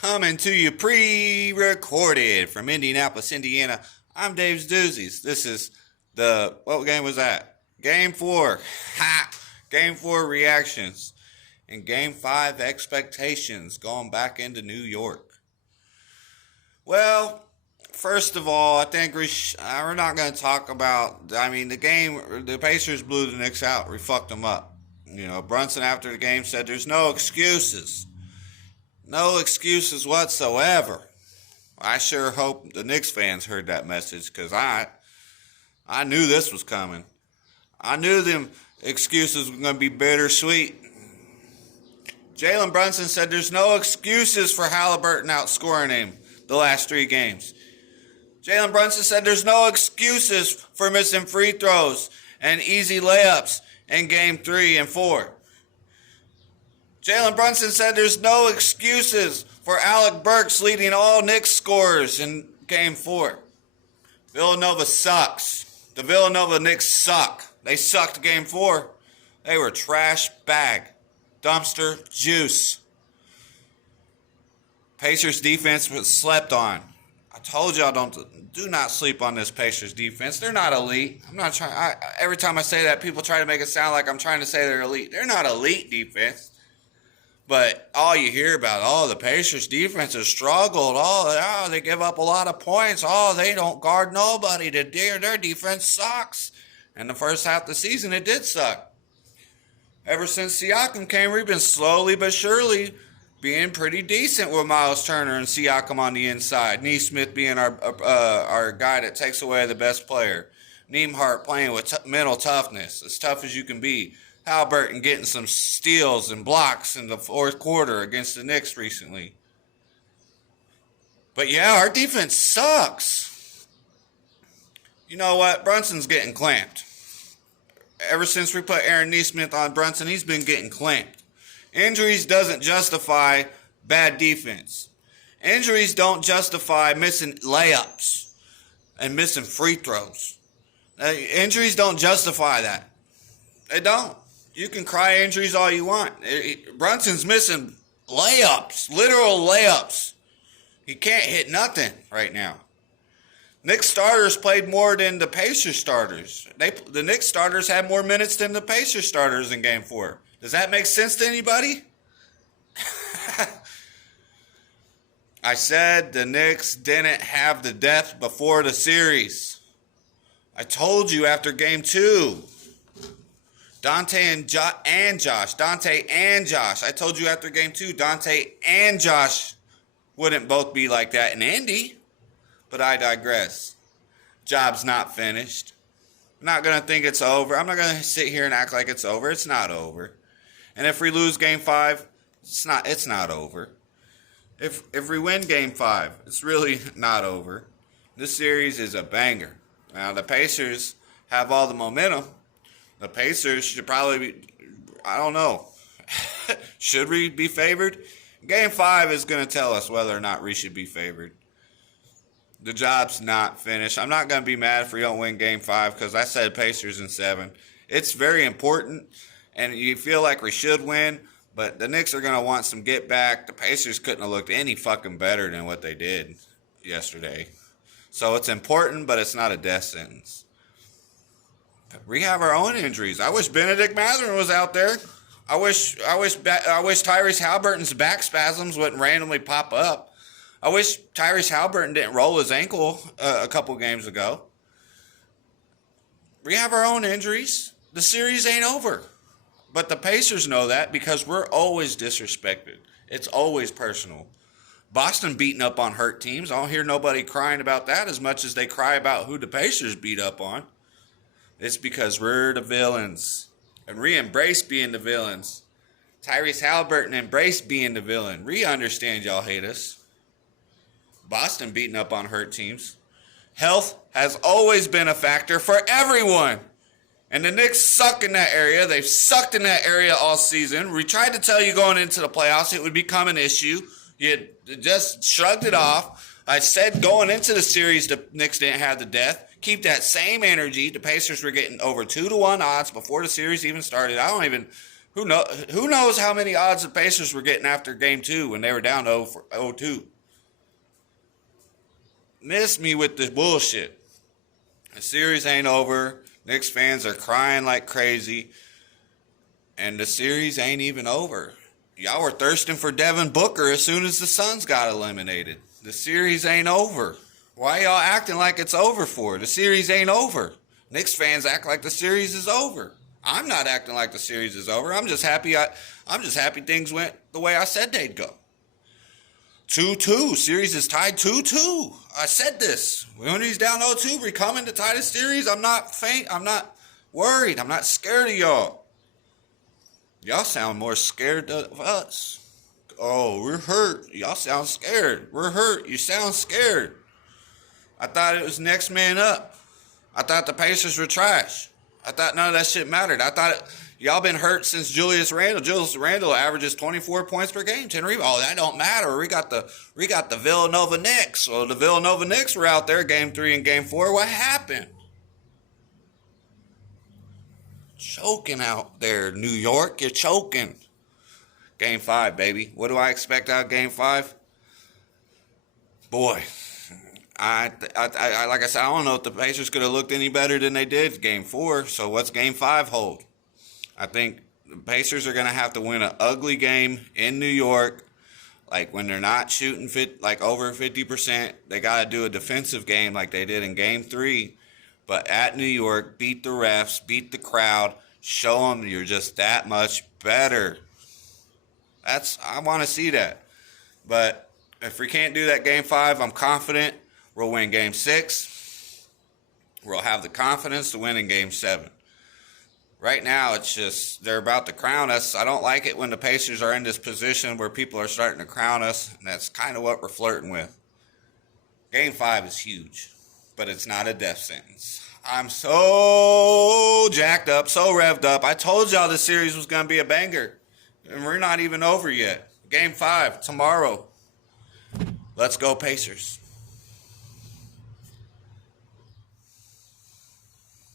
Coming to you pre-recorded from Indianapolis, Indiana. I'm Dave's Doozies. This is what game was that? Game 4. Game 4 reactions. And Game 5 expectations going back into New York. Well, first of all, I think we're not going to talk about, the Pacers blew the Knicks out. We fucked them up. Brunson after the game said there's no excuses. No excuses whatsoever. I sure hope the Knicks fans heard that message because I knew this was coming. I knew them excuses were going to be bittersweet. Jalen Brunson said there's no excuses for Halliburton outscoring him the last 3 games. Jalen Brunson said there's no excuses for missing free throws and easy layups in Game 3 and 4. Jalen Brunson said there's no excuses for Alec Burks leading all Knicks scorers in Game 4. Villanova sucks. The Villanova Knicks suck. They sucked Game 4. They were trash bag. Dumpster juice. Pacers defense was slept on. I told y'all do not sleep on this Pacers defense. They're not elite. I'm not trying. Every time I say that, people try to make it sound like I'm trying to say they're elite. They're not elite defense. But all you hear about, the Pacers defense has struggled. They give up a lot of points. They don't guard nobody. Their defense sucks. And the first half of the season, it did suck. Ever since Siakam came, we've been slowly but surely being pretty decent with Miles Turner and Siakam on the inside. Nesmith being our guy that takes away the best player. Nembhard playing with mental toughness, as tough as you can be. Halliburton getting some steals and blocks in the fourth quarter against the Knicks recently. But yeah, our defense sucks. You know what? Brunson's getting clamped. Ever since we put Aaron Nesmith on Brunson, he's been getting clamped. Injuries doesn't justify bad defense. Injuries don't justify missing layups and missing free throws. Injuries don't justify that. They don't. You can cry injuries all you want. Brunson's missing layups, literal layups. He can't hit nothing right now. Knicks starters played more than the Pacers starters. The Knicks starters had more minutes than the Pacers starters in Game 4. Does that make sense to anybody? I said the Knicks didn't have the depth before the series. I told you after Game 2. Dante and Josh. I told you after Game 2, Dante and Josh wouldn't both be like that in Indy. But I digress. Job's not finished. I'm not going to think it's over. I'm not going to sit here and act like it's over. It's not over. And if we lose Game 5, it's not over. If we win Game 5, it's really not over. This series is a banger. Now, the Pacers have all the momentum. The Pacers should probably be, I don't know. Should we be favored? Game 5 is going to tell us whether or not we should be favored. The job's not finished. I'm not going to be mad if we don't win Game 5 because I said Pacers in 7. It's very important, and you feel like we should win, but the Knicks are going to want some get back. The Pacers couldn't have looked any fucking better than what they did yesterday. So it's important, but it's not a death sentence. We have our own injuries. I wish Benedict Mathurin was out there. I wish Tyrese Halliburton's back spasms wouldn't randomly pop up. I wish Tyrese Halliburton didn't roll his ankle a couple games ago. We have our own injuries. The series ain't over. But the Pacers know that because we're always disrespected. It's always personal. Boston beating up on hurt teams. I don't hear nobody crying about that as much as they cry about who the Pacers beat up on. It's because we're the villains. And we embrace being the villains. Tyrese Halliburton embraced being the villain. We understand y'all hate us. Boston beating up on hurt teams. Health has always been a factor for everyone. And the Knicks suck in that area. They've sucked in that area all season. We tried to tell you going into the playoffs it would become an issue. You just shrugged it off. I said going into the series the Knicks didn't have the depth. Keep that same energy. The Pacers were getting over 2-1 odds before the series even started. I don't even Who knows how many odds the Pacers were getting after game 2 when they were down 0-2. Miss me with this bullshit. The series ain't over. Knicks fans are crying like crazy. And the series ain't even over. Y'all were thirsting for Devin Booker as soon as the Suns got eliminated. The series ain't over. Why y'all acting like it's over for? The series ain't over. Knicks fans act like the series is over. I'm not acting like the series is over. I'm just happy things went the way I said they'd go. 2-2. Series is tied 2-2. I said this. When he's down 0-2, we're coming to tie the series. I'm not faint. I'm not worried. I'm not scared of y'all. Y'all sound more scared of us. Oh, we're hurt. Y'all sound scared. We're hurt. You sound scared. I thought it was next man up. I thought the Pacers were trash. I thought none of that shit mattered. I thought y'all been hurt since Julius Randle. Julius Randle averages 24 points per game, 10 rebounds. Oh, that don't matter. We got the Villanova Knicks. Well, the Villanova Knicks were out there game 3 and game 4. What happened? Choking out there, New York. You're choking. Game 5, baby. What do I expect out of game 5? Boy, I like I said, I don't know if the Pacers could have looked any better than they did game 4. So what's game 5 hold? I think the Pacers are going to have to win an ugly game in New York. Like when they're not shooting over 50%, they got to do a defensive game like they did in game 3. But at New York, beat the refs, beat the crowd, show them you're just that much better. I want to see that. But if we can't do that game 5, I'm confident we'll win game 6. We'll have the confidence to win in game 7. Right now, it's just they're about to crown us. I don't like it when the Pacers are in this position where people are starting to crown us, and that's kind of what we're flirting with. Game 5 is huge, but it's not a death sentence. I'm so jacked up, so revved up. I told y'all this series was going to be a banger, and we're not even over yet. Game 5, tomorrow. Let's go Pacers.